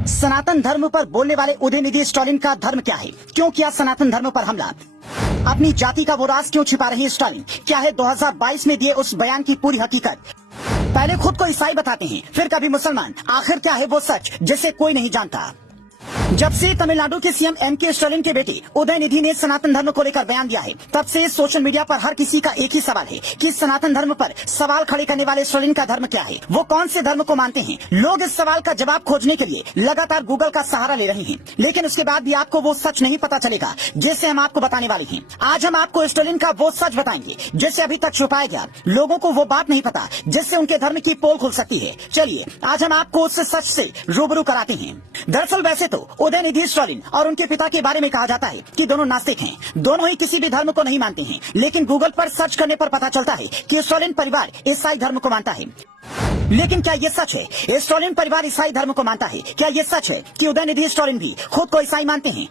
सनातन धर्म पर बोलने वाले उदयनिधि स्टालिन का धर्म क्या है? क्यों किया सनातन धर्म पर हमला? अपनी जाति का वो राज क्यों छिपा रहे हैं स्टालिन? क्या है 2022 में दिए उस बयान की पूरी हकीकत? पहले खुद को ईसाई बताते हैं, फिर कभी मुसलमान। आखिर क्या है वो सच जिसे कोई नहीं जानता? जब से तमिलनाडु के सीएम एमके स्टालिन के बेटे उदयनिधि ने सनातन धर्म को लेकर बयान दिया है, तब से सोशल मीडिया पर हर किसी का एक ही सवाल है कि सनातन धर्म पर सवाल खड़े करने वाले स्टालिन का धर्म क्या है? वो कौन से धर्म को मानते हैं? लोग इस सवाल का जवाब खोजने के लिए लगातार गूगल का सहारा ले रहे हैं, लेकिन उसके बाद भी आपको वो सच नहीं पता चलेगा जिसे हम आपको बताने वाले हैं। आज हम आपको स्टालिन का वो सच बताएंगे जिसे अभी तक छुपाया गया। लोगों को वो बात नहीं पता जिससे उनके धर्म की पोल खुल सकती है। चलिए आज हम आपको उस सच से रूबरू कराते हैं। दरअसल वैसे तो उदयनिधि स्टालिन और उनके पिता के बारे में कहा जाता है कि दोनों नास्तिक हैं, दोनों ही किसी भी धर्म को नहीं मानते हैं। लेकिन गूगल पर सर्च करने पर पता चलता है कि स्टालिन परिवार ईसाई धर्म को मानता है। लेकिन क्या ये सच है? स्टालिन परिवार ईसाई धर्म को मानता है। क्या ये सच है कि उदयनिधि स्टालिन भी खुद को ईसाई मानते हैं?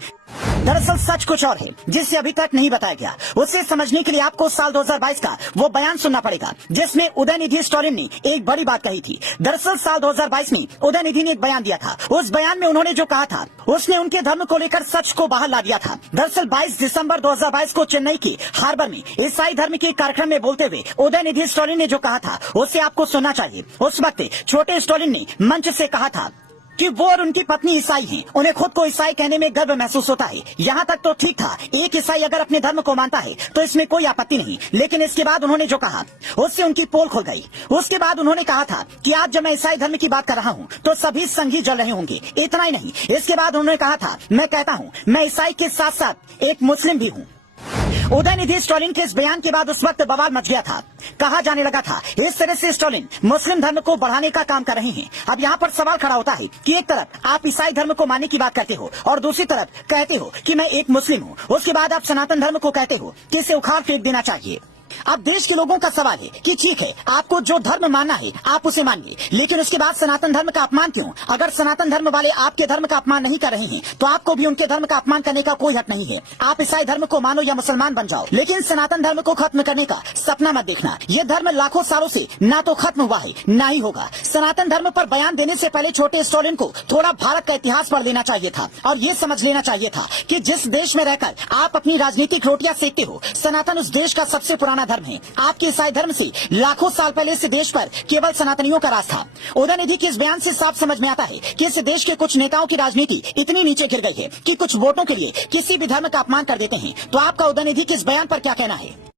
दरअसल सच कुछ और है जिसे अभी तक नहीं बताया गया। उसे समझने के लिए आपको साल 2022 का वो बयान सुनना पड़ेगा जिसमें उदयनिधि स्टालिन ने एक बड़ी बात कही थी। दरअसल साल 2022 में उदयनिधि ने एक बयान दिया था। उस बयान में उन्होंने जो कहा था उसने उनके धर्म को लेकर सच को बाहर ला दिया था। दरअसल 22 दिसंबर 2022 को चेन्नई के हार्बर में ईसाई धर्म के कार्यक्रम में बोलते हुए उदयनिधि स्टालिन ने जो कहा था उसे आपको सुनना चाहिए। उस वक्त छोटे स्टालिन ने मंच से कहा था कि वो और उनकी पत्नी ईसाई हैं। उन्हें खुद को ईसाई कहने में गर्व महसूस होता है। यहाँ तक तो ठीक था, एक ईसाई अगर अपने धर्म को मानता है तो इसमें कोई आपत्ति नहीं। लेकिन इसके बाद उन्होंने जो कहा उससे उनकी पोल खुल गई। उसके बाद उन्होंने कहा था कि आज जब मैं ईसाई धर्म की बात कर रहा हूँ तो सभी संघी जल रहे होंगे। इतना ही नहीं, इसके बाद उन्होंने कहा था मैं कहता हूँ मैं ईसाई के साथ साथ एक मुस्लिम भी हूँ। उदयनिधि स्टालिन के इस बयान के बाद उस वक्त बवाल मच गया था। कहा जाने लगा था इस तरह से स्टालिन मुस्लिम धर्म को बढ़ाने का काम कर रहे हैं। अब यहाँ पर सवाल खड़ा होता है कि एक तरफ आप ईसाई धर्म को मानने की बात करते हो और दूसरी तरफ कहते हो कि मैं एक मुस्लिम हूँ। उसके बाद आप सनातन धर्म को कहते हो कि इसे उखाड़ फेंक देना चाहिए। अब देश के लोगों का सवाल है कि ठीक है, आपको जो धर्म मानना है आप उसे मानिए, लेकिन उसके बाद सनातन धर्म का अपमान क्यों? अगर सनातन धर्म वाले आपके धर्म का अपमान नहीं कर रहे हैं तो आपको भी उनके धर्म का अपमान करने का कोई हक नहीं है। आप ईसाई धर्म को मानो या मुसलमान बन जाओ, लेकिन सनातन धर्म को खत्म करने का सपना मत देखना। ये धर्म लाखों सालों से ना तो खत्म हुआ है ना ही होगा। सनातन धर्म पर बयान देने से पहले छोटे स्टालिन को थोड़ा भारत का इतिहास पढ़ लेना चाहिए था और ये समझ लेना चाहिए था कि जिस देश में रहकर आप अपनी राजनीतिक रोटियां सेकते हो, सनातन उस देश का सबसे पुराना धर्म है। आपके ईसाई धर्म से लाखों साल पहले इस देश पर केवल सनातनियों का राज था। उदयनिधि के इस बयान से साफ समझ में आता है कि इस देश के कुछ नेताओं की राजनीति इतनी नीचे गिर गई है कि कुछ वोटों के लिए किसी भी धर्म का अपमान कर देते हैं। तो आपका उदयनिधि के इस बयान पर क्या कहना है?